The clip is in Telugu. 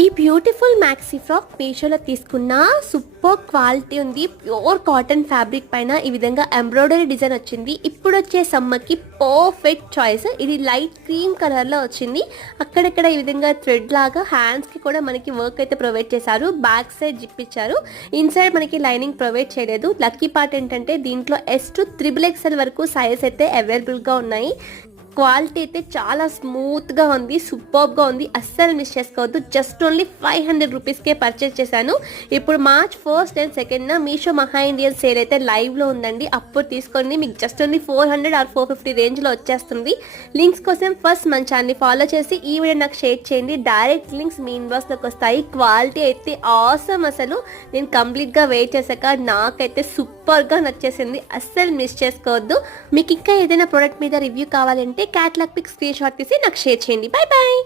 ఈ బ్యూటిఫుల్ మ్యాక్సీ ఫ్రాక్ మీషోలో తీసుకున్న సూపర్ క్వాలిటీ ఉంది. ప్యూర్ కాటన్ ఫ్యాబ్రిక్ పైన ఈ విధంగా ఎంబ్రాయిడరీ డిజైన్ వచ్చింది. ఇప్పుడు వచ్చే సమ్మర్కి పర్ఫెక్ట్ చాయిస్. ఇది లైట్ క్రీమ్ కలర్లో వచ్చింది. అక్కడక్కడ ఈ విధంగా థ్రెడ్ లాగా హ్యాండ్స్కి కూడా మనకి వర్క్ అయితే ప్రొవైడ్ చేశారు. బ్యాక్ సైడ్ జిప్ ఇచ్చారు. ఇన్సైడ్ మనకి లైనింగ్ ప్రొవైడ్ చేయలేదు. లక్కీ పార్ట్ ఏంటంటే దీంట్లో S to XXL వరకు సైజ్ అయితే అవైలబుల్గా ఉన్నాయి. క్వాలిటీ అయితే చాలా స్మూత్గా ఉంది, సూపర్గా ఉంది. అస్సలు మిస్ చేసుకోవద్దు. జస్ట్ ఓన్లీ 500 రూపీస్కే పర్చేస్ చేశాను. ఇప్పుడు March 1st and 2nd Meesho మహా ఇండియన్ సేల్ అయితే లైవ్లో ఉందండి. అప్పుడు తీసుకోండి. మీకు జస్ట్ ఓన్లీ 400 or 450 రేంజ్లో వచ్చేస్తుంది. లింక్స్ కోసం ఫస్ట్ మన ఛానల్ని ఫాలో చేసి ఈ వీడియో నాకు షేర్ చేయండి. డైరెక్ట్ లింక్స్ మీ ఇన్బాక్స్లోకి వస్తాయి. క్వాలిటీ అయితే ఆసమ్. అసలు నేను కంప్లీట్గా వెయిట్ చేశాక నాకైతే సూపర్గా నచ్చేసింది. అస్సలు మిస్ చేసుకోవద్దు. మీకు ఇంకా ఏదైనా ప్రోడక్ట్ మీద రివ్యూ కావాలంటే క్యాటలాగ్ పిక్ స్క్రీన్ షాట్ తీసి నాకు షేర్ చేయండి. Bye bye.